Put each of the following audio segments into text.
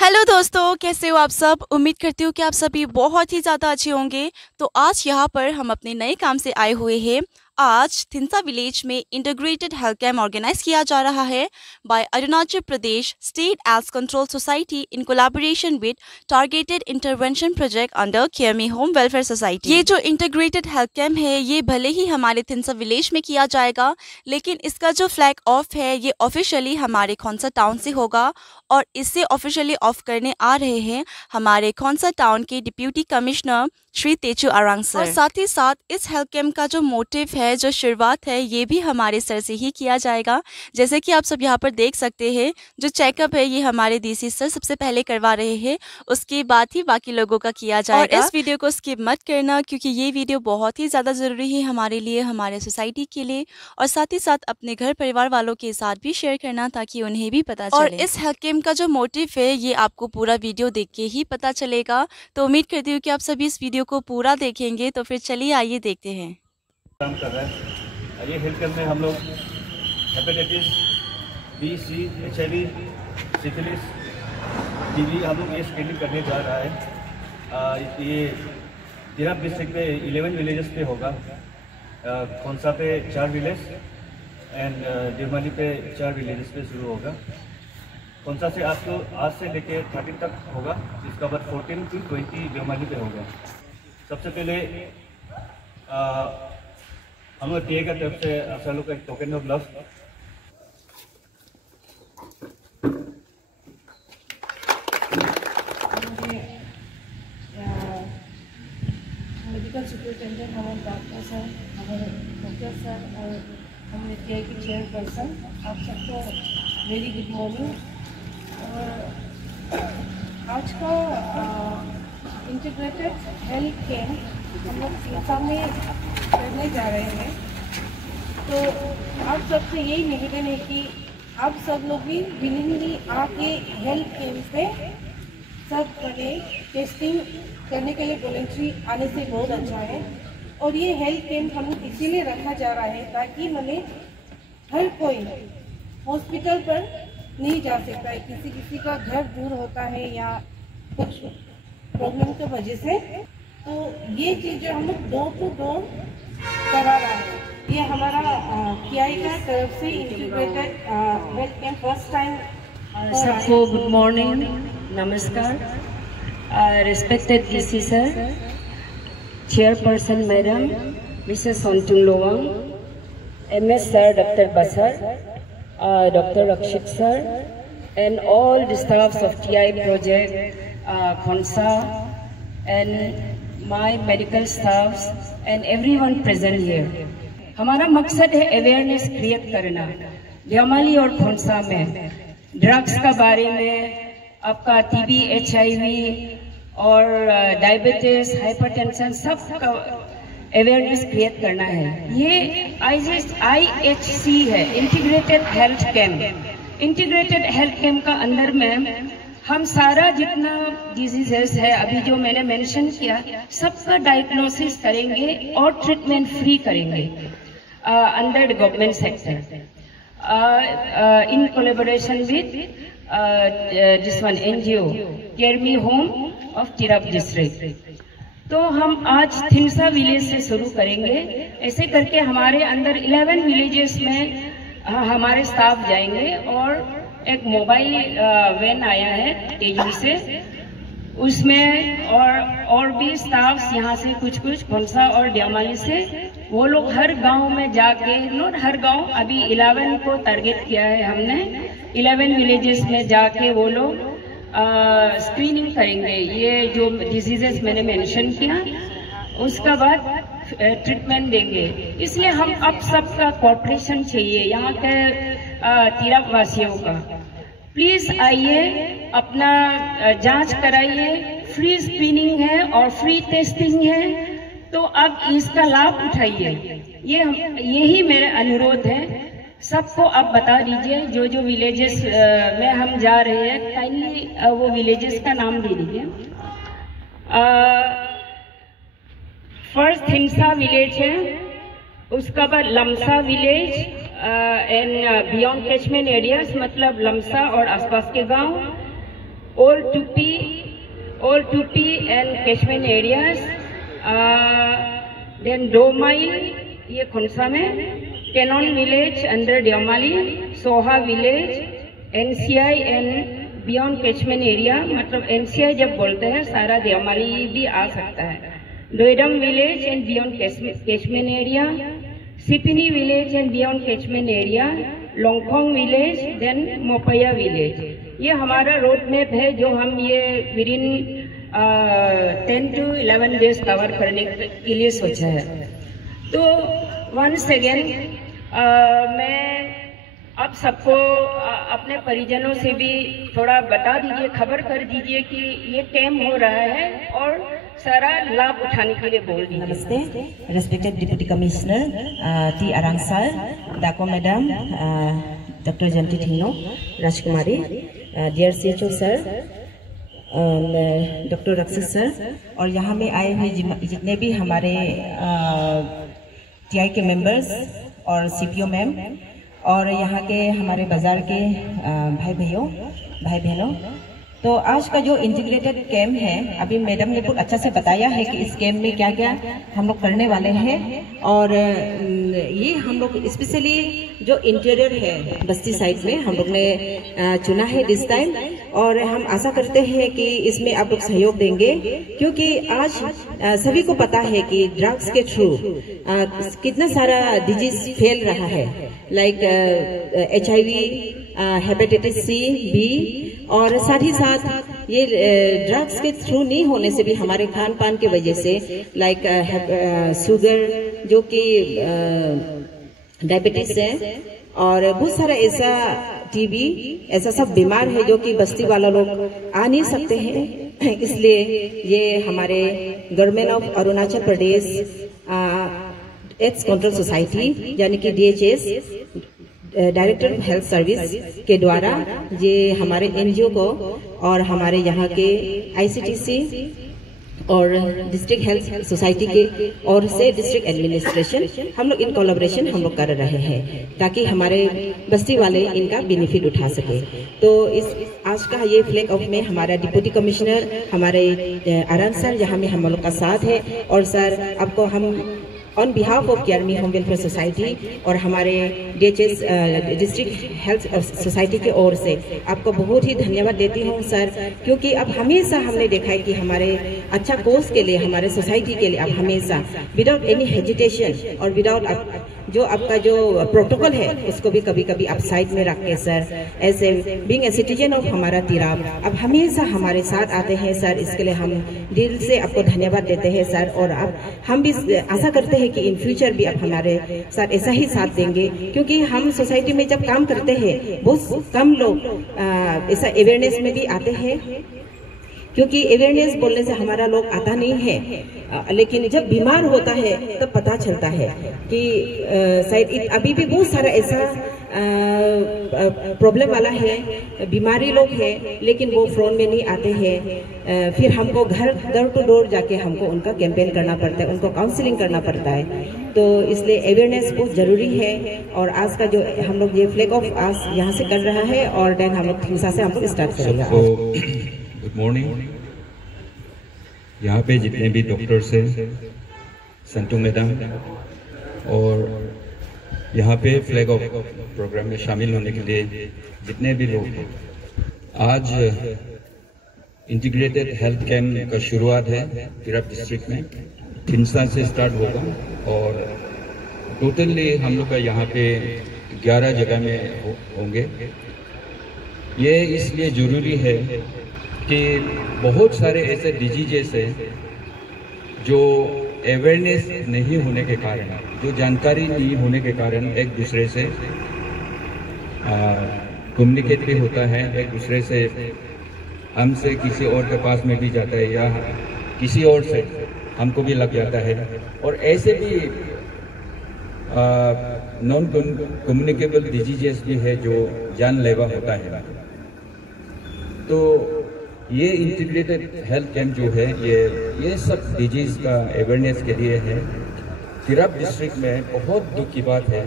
Hello दोस्तों, कैसे हो आप सब। उम्मीद करती हूँ कि आप सभी बहुत ही ज़्यादा अच्छे होंगे। तो आज यहाँ पर हम अपने नए काम से आए हुए हैं। आज थिंसा विलेज में इंटीग्रेटेड हेल्थ कैम्प ऑर्गेनाइज किया जा रहा है by Arunachal Pradesh state AIDS control society in collaboration with targeted intervention project under care me home welfare society. ये जो इंटीग्रेटेड हेल्थ कैम्प है ये भले ही हमारे थिंसा विलेज में किया जाएगा, लेकिन इसका जो फ्लैग ऑफ है ये ऑफिशियली हमारे खोंसा टाउन से होगा। और इसे ऑफिशियली ऑफ करने आ रहे हैं हमारे खोंसा टाउन के deputy commissioner Shri Teju Arang sir. और साथ ही साथ इस हेल्थ कैम्प का जो मोटिव है, जो शुरुआत है, ये भी हमारे सर से ही किया जाएगा। जैसे कि आप सब यहाँ पर देख सकते हैं, जो चेकअप है ये हमारे डीसी सर सबसे पहले करवा रहे हैं, उसके बाद ही बाकी लोगों का किया जाएगा। और इस वीडियो को स्किप मत करना, क्योंकि ये वीडियो बहुत ही ज़्यादा ज़रूरी है हमारे लिए, हमारे सोसाइटी के लिए, और साथ ही साथ अपने घर परिवार वालों के साथ भी शेयर करना ताकि उन्हें भी पता चले। और इस हेल्थ कैम्प का जो मोटिव है ये आपको पूरा वीडियो देख के ही पता चलेगा। तो उम्मीद करती हूँ कि आप सभी इस वीडियो को पूरा देखेंगे। तो फिर चलिए आइए देखते हैं। काम कर रहा है ये हेल्थ कैम्प में हम लोग हेपेटाइटिस बी, सी, HIV, सिफिलिस, TB हम लोग ये स्क्रीनिंग करने जा रहा है। ये तिरप डिस्ट्रिक्ट में 11 विलेजेस पे होगा। खोंसा पे 4 विलेज एंड देवमाली पे 4 विलेजेस पे शुरू होगा। खोंसा से आपको आज से लेके 13 तक होगा, इसका बाद 14 to 20 देवमाली पे होगा। सबसे पहले हम लोग टीए का तरफ से आप लोग का एक token of love medical superintendent हमारे डॉक्टर सर, हमारे डॉक्टर सर और हमारे टीए की चेयरपर्सन, आप सबको वेरी गुड मॉर्निंग। आज का इंटीग्रेटेड हेल्थ कैम्प हम लोग थिंसा में करने जा रहे हैं। तो आप सबसे यही निवेदन है कि आप सब लोग भी विलिंगली आके हेल्थ कैम्प पे सब करें। टेस्टिंग करने के लिए वॉलंटरी आने से बहुत अच्छा है। और ये हेल्थ कैम्प हम इसीलिए रखा जा रहा है ताकि हमें हर कोई हॉस्पिटल पर नहीं जा सकता है, किसी का घर दूर होता है या कुछ प्रॉब्लम की वजह से। तो ये चीज़ जो हम लोग डोर टू डोर करा रहा है, ये हमारा PI का तरफ से integrated health camp first time. सबको गुड मॉर्निंग, नमस्कार। Respected DC sir, chairperson madam Mrs Sontung Lowang, MS sir doctor Basar, Dr. Rakshit sir, and all the staffs of TI project, Khonsa, and my medical staffs and everyone present here. हमारा मकसद है awareness create करना देवमाली और खोंसा में drugs का बारे में, आपका TB, HIV और डायबिटीज, हाइपरटेंशन, सब का अवेयरनेस क्रिएट करना है। ये IHC है, integrated health camp. Integrated health camp का अंदर में हम सारा जितना डिजीजेस है अभी जो मैंने मेंशन किया, सबका डायग्नोसिस करेंगे और ट्रीटमेंट फ्री करेंगे under the government sector in collaboration with this one NGO care me home of Tirap district. तो हम आज थिंसा विलेज से शुरू करेंगे। ऐसे करके हमारे अंदर 11 विलेजेस में हमारे स्टाफ जाएंगे और एक मोबाइल वैन आया है तेजू से, उसमें और भी स्टाफ्स यहाँ से कुछ खोंसा और देवमाली से, वो लोग हर गांव में जाके, नॉट हर गांव, अभी 11 को टारगेट किया है हमने, 11 विलेजेस में जाके वो लोग स्क्रीनिंग करेंगे ये जो डिजीजेस मैंने मेंशन किया, उसका बाद ट्रीटमेंट देंगे। इसलिए हम अब सबका कोऑपरेशन चाहिए यहाँ के तिरप वासियों का। प्लीज आइए, अपना जांच कराइए, फ्री स्क्रीनिंग है और फ्री टेस्टिंग है, तो अब इसका लाभ उठाइए। यही मेरा अनुरोध है। सबको आप बता दीजिए जो जो विलेजेस में हम जा रहे हैं, काइंडली वो विलेजेस का नाम दे दीजिए। फर्स्ट थिंसा विलेज है, उसका बाद Lamsa village and beyond catchment areas, मतलब लमसा और आसपास के गांव, all 2P and catchment areas, then Domail, ये खोंसा में, Tenon village under Deomali, Soha village, NCI and beyond catchment area, मतलब NCI जब बोलते हैं सारा देवमाली भी आ सकता है. Doidam village and beyond catchment area, Sipini village and beyond catchment area, Longkong village, then Mopaya village. ये हमारा रोड मैप है जो हम ये विदिन 10 to 11 डेज कवर करने के लिए सोचा है. तो वंस अगेन मैं आप सबको अपने परिजनों से भी थोड़ा बता दीजिए, खबर कर दीजिए कि ये कैम्प हो रहा है और सारा लाभ उठाने के लिए बोल दीजिए. नमस्ते, respected deputy commissioner T Arang sir, Dako madam, doctor Janti Thino, Rajkumari, dear CHO sir, doctor Rakshak sir, और यहाँ में आए हुए जितने भी हमारे टीआई के मेंबर्स और सीपीओ मैम और यहाँ के हमारे बाजार के भाई बहनों, तो आज का जो इंटीग्रेटेड कैम्प है, अभी मैडम ने बहुत अच्छा से बताया है कि इस कैम्प में क्या क्या हम लोग करने वाले हैं. और ये हम लोग स्पेशली जो इंटीरियर है बस्ती साइड में हम लोग ने चुना है दिस टाइम, और हम आशा करते हैं कि इसमें आप लोग सहयोग देंगे, क्योंकि आज सभी को पता है कि ड्रग्स के थ्रू कितना सारा डिजीज फैल रहा है, like HIV, hepatitis C, B, और साथ ही साथ ये ड्रग्स के थ्रू नहीं होने से भी हमारे खान पान के वजह से लाइक शुगर जो कि डायबिटीज है, और बहुत सारा ऐसा TB, ऐसा सब बीमार है जो कि बस्ती वाला लोग आ नहीं सकते हैं. इसलिए ये हमारे government of Arunachal Pradesh AIDS control society यानी कि DHS, director of health service के द्वारा ये हमारे NGO को और हमारे यहाँ के ICTC और डिस्ट्रिक्ट हेल्थ सोसाइटी के और से डिस्ट्रिक्ट एडमिनिस्ट्रेशन हम लोग इन कोलैबोरेशन हम लोग कर रहे हैं ताकि हमारे बस्ती वाले इनका बेनिफिट उठा सके. तो इस आज का ये फ्लैग ऑफ में हमारा डिप्टी कमिश्नर हमारे आराम सर यहाँ में हम लोग का साथ है, और सर आपको हम ऑन बिहाफ ऑफ केआरमी होम वेलफेयर सोसाइटी और हमारे DHS डिस्ट्रिक्ट हेल्थ सोसाइटी की ओर से आपको बहुत ही धन्यवाद देती हूँ सर, क्योंकि अब हमेशा हमने देखा है कि हमारे अच्छा कोर्स के लिए, हमारे सोसाइटी के लिए आप हमेशा विदाउट एनी हेजिटेशन और विदाउट जो आपका जो प्रोटोकॉल है उसको भी कभी कभी आप साइड में रख के सर, ऐसे बीइंग ए सिटीजन ऑफ हमारा तिराप अब हमेशा हमारे साथ आते हैं सर. इसके लिए हम दिल से आपको धन्यवाद देते हैं सर, और अब हम भी आशा करते हैं कि इन फ्यूचर भी आप हमारे साथ ऐसा ही साथ देंगे, क्योंकि हम सोसाइटी में जब काम करते हैं बहुत कम लोग ऐसा अवेयरनेस में भी आते हैं, क्योंकि अवेयरनेस बोलने से हमारा लोग आता नहीं है, लेकिन जब बीमार होता है तब पता चलता है कि शायद अभी भी बहुत सारा ऐसा प्रॉब्लम वाला है, बीमारी लोग हैं लेकिन वो फ्रंट में नहीं आते हैं. फिर हमको घर टू डोर जाके हमको उनका कैंपेन करना पड़ता है, उनको काउंसलिंग करना पड़ता है. तो इसलिए अवेयरनेस बहुत ज़रूरी है. और आज का जो हम लोग ये फ्लैग ऑफ आज यहाँ से कर रहा है और देन हम लोग थिंसा से हम लोग स्टार्ट करेंगे. Good morning. यहाँ पे जितने भी डॉक्टर्स हैं, संतू मैडम, और यहाँ पे फ्लैग ऑफ प्रोग्राम में शामिल होने के लिए जितने भी लोग हैं, आज इंटीग्रेटेड हेल्थ कैम्प का शुरुआत है तिरप डिस्ट्रिक्ट में, थिंसा से स्टार्ट होगा और टोटली हम लोग का यहाँ पे 11 जगह में होंगे. ये इसलिए ज़रूरी है कि बहुत सारे ऐसे डिजीजेस हैं जो अवेयरनेस नहीं होने के कारण, जो जानकारी नहीं होने के कारण एक दूसरे से कम्युनिकेट भी होता है, एक दूसरे से हमसे किसी और के पास में भी जाता है या किसी और से हमको भी लग जाता है, और ऐसे भी नॉन कम्युनिकेबल डिजीजेस भी है जो जानलेवा होता है. तो ये इंटीग्रेटेड हेल्थ कैंप जो है ये सब डिजीज़ का अवेयरनेस के लिए है. तिरप डिस्ट्रिक्ट में बहुत दुख की बात है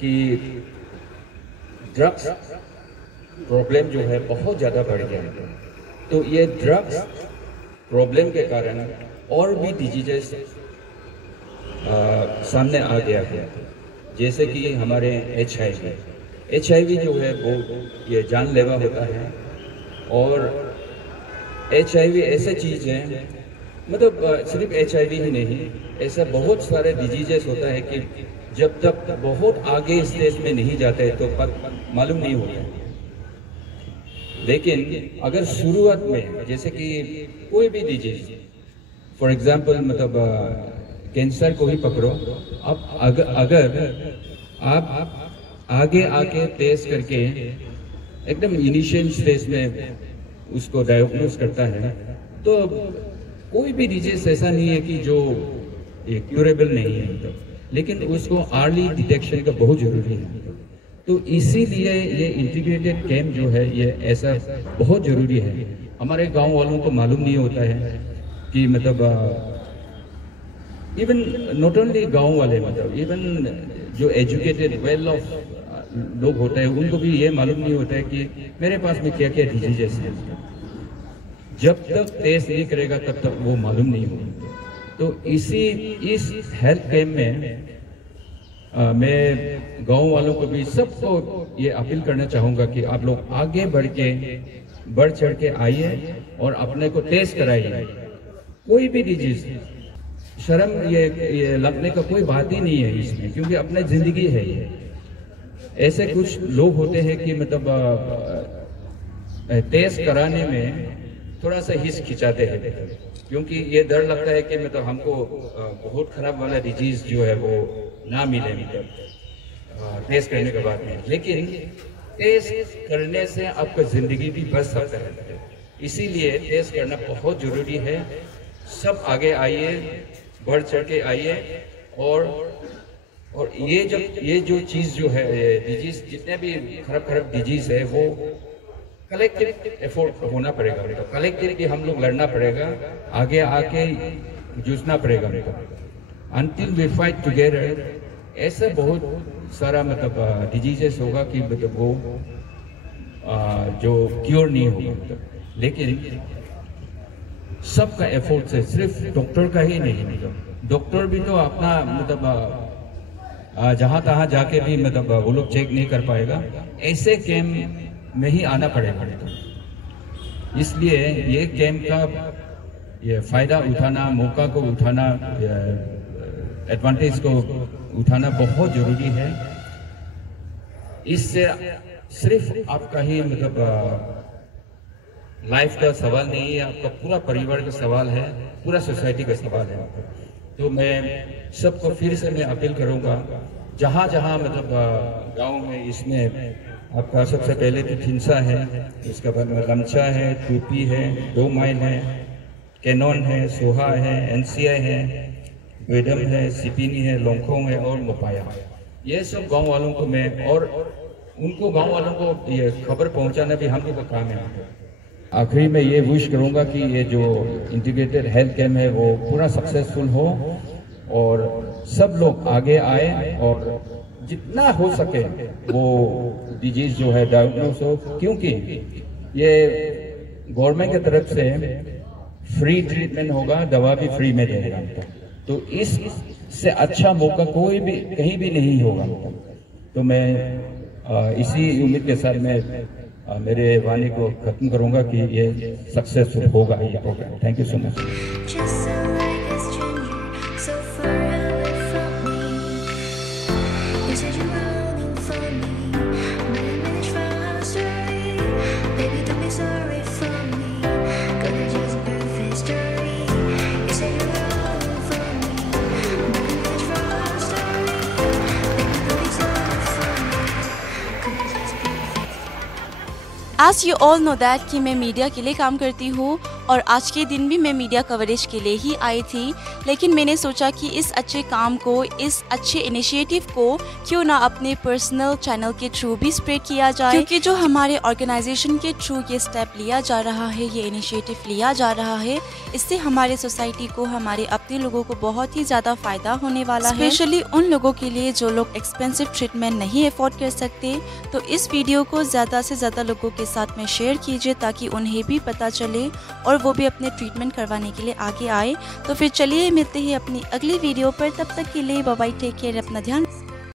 कि ड्रग्स प्रॉब्लम जो है बहुत ज़्यादा बढ़ गया है। तो ये ड्रग्स प्रॉब्लम के कारण और भी डिजीजेस सामने आ गया है, जैसे कि हमारे HIV जो है वो ये जानलेवा होता है। और HIV ऐसे चीज़ है, मतलब सिर्फ HIV ही नहीं, ऐसा बहुत सारे डिजीजेस होता है कि जब तक बहुत आगे स्टेज में नहीं जाते तो मालूम नहीं होता। लेकिन अगर शुरुआत में जैसे कि कोई भी डिजीज, फॉर एग्जांपल मतलब कैंसर को ही पकड़ो, अब अगर आप आगे आके टेस्ट करके एकदम इनिशियल स्टेज में उसको डायग्नोस करता है, तो कोई भी डिजीज ऐसा नहीं है कि जो क्यूरेबल नहीं है, मतलब लेकिन उसको अर्ली डिटेक्शन का बहुत जरूरी है। तो इसीलिए ये इंटीग्रेटेड कैंप जो है ये ऐसा बहुत जरूरी है। हमारे गांव वालों को मालूम नहीं होता है कि मतलब इवन नॉट ओनली गांव वाले, मतलब इवन जो एजुकेटेड वेल ऑफ लोग होते हैं उनको भी ये मालूम नहीं होता है कि मेरे पास में क्या क्या डिजीजेस हैं। जब तक टेस्ट नहीं करेगा तब तक वो मालूम नहीं होगा। तो इस हेल्थ कैंप में मैं गांव वालों को भी सबको ये अपील करना चाहूँगा कि आप लोग आगे बढ़ चढ़ के आइए और अपने को टेस्ट कराइए। कोई भी डिजीज, शर्म ये लगने का कोई बात ही नहीं है इसमें, क्योंकि अपनी जिंदगी है ये। ऐसे कुछ लोग होते हैं कि मतलब टेस्ट कराने में थोड़ा सा हिचकिचाते हैं, क्योंकि ये डर लगता है कि मतलब हमको बहुत खराब वाला डिजीज जो है वो ना मिले मतलब टेस्ट करने के बाद में। लेकिन टेस्ट करने से आपका जिंदगी भी बच सकता है, इसीलिए टेस्ट करना बहुत जरूरी है। सब आगे आइए, बढ़ चढ़ के आइए। और ये जो चीज़ जो है डिजीज, जितने भी खराब डिजीज है वो कलेक्टिव एफर्ट होना पड़ेगा, कलेक्टिवली हम लोग लड़ना पड़ेगा, आगे आके जूझना पड़ेगा। अनटिल वी फाइट टुगेदर ऐसा बहुत सारा मतलब डिजीजेस होगा कि मतलब वो जो क्योर नहीं होगा मतलब। लेकिन सबका एफर्ट से, सिर्फ डॉक्टर का ही नहीं, मतलब डॉक्टर भी तो अपना मतलब जहाँ तहाँ जाके भी मतलब वो लोग चेक नहीं कर पाएगा। ऐसे कैंप में ही आना पड़ेगा। इसलिए ये कैंप का ये फायदा उठाना, मौका को उठाना, एडवांटेज को उठाना बहुत जरूरी है। इससे सिर्फ आपका ही मतलब लाइफ का सवाल नहीं है, आपका पूरा परिवार का सवाल है, पूरा सोसाइटी का सवाल है। तो मैं सबको फिर से मैं अपील करूंगा, जहाँ जहाँ मतलब गांव में, इसमें आपका सबसे पहले तो थिंसा है, उसके बाद में लमचा है, टूपी है, 2 माइल है, कैनोन है, सोहा है, NCI है, वेडम है, सिपिनी है, लोंगखोंग है और मोपाया। ये सब गांव वालों को मैं, और उनको गांव वालों को ये खबर पहुंचाना भी हम लोग का काम है। आखिरी में ये विश करूंगा कि ये जो इंटीग्रेटेड हेल्थ कैंप है वो पूरा सक्सेसफुल हो और सब लोग आगे आए और जितना हो सके वो डिजीज जो है डायग्नोस हो, क्योंकि ये गवर्नमेंट की तरफ से फ्री ट्रीटमेंट होगा, दवा भी फ्री में देगा। तो इससे अच्छा मौका कोई भी कहीं भी नहीं होगा। तो मैं इसी उम्मीद के साथ मैं मेरे वाणी को खत्म करूंगा कि ये सक्सेसफुल होगा ये programme. Thank you so much. As you all know that कि मैं मीडिया के लिए काम करती हूँ और आज के दिन भी मैं मीडिया कवरेज के लिए ही आई थी, लेकिन मैंने सोचा कि इस अच्छे काम को, इस अच्छे इनिशिएटिव को क्यों ना अपने पर्सनल चैनल के थ्रू भी स्प्रेड किया जाए, क्योंकि जो हमारे ऑर्गेनाइजेशन के थ्रू ये स्टेप लिया जा रहा है, ये इनिशिएटिव लिया जा रहा है, इससे हमारे सोसाइटी को, हमारे अपने लोगों को बहुत ही ज़्यादा फ़ायदा होने वाला है, स्पेशली उन लोगों के लिए जो लोग एक्सपेंसिव ट्रीटमेंट नहीं अफोर्ड कर सकते। तो इस वीडियो को ज़्यादा से ज़्यादा लोगों के साथ में शेयर कीजिए ताकि उन्हें भी पता चले और वो भी अपने ट्रीटमेंट करवाने के लिए आगे आए। तो फिर चलिए मिलते हैं अपनी अगली वीडियो पर, तब तक के लिए बाय बाय, टेक केयर, अपना ध्यान।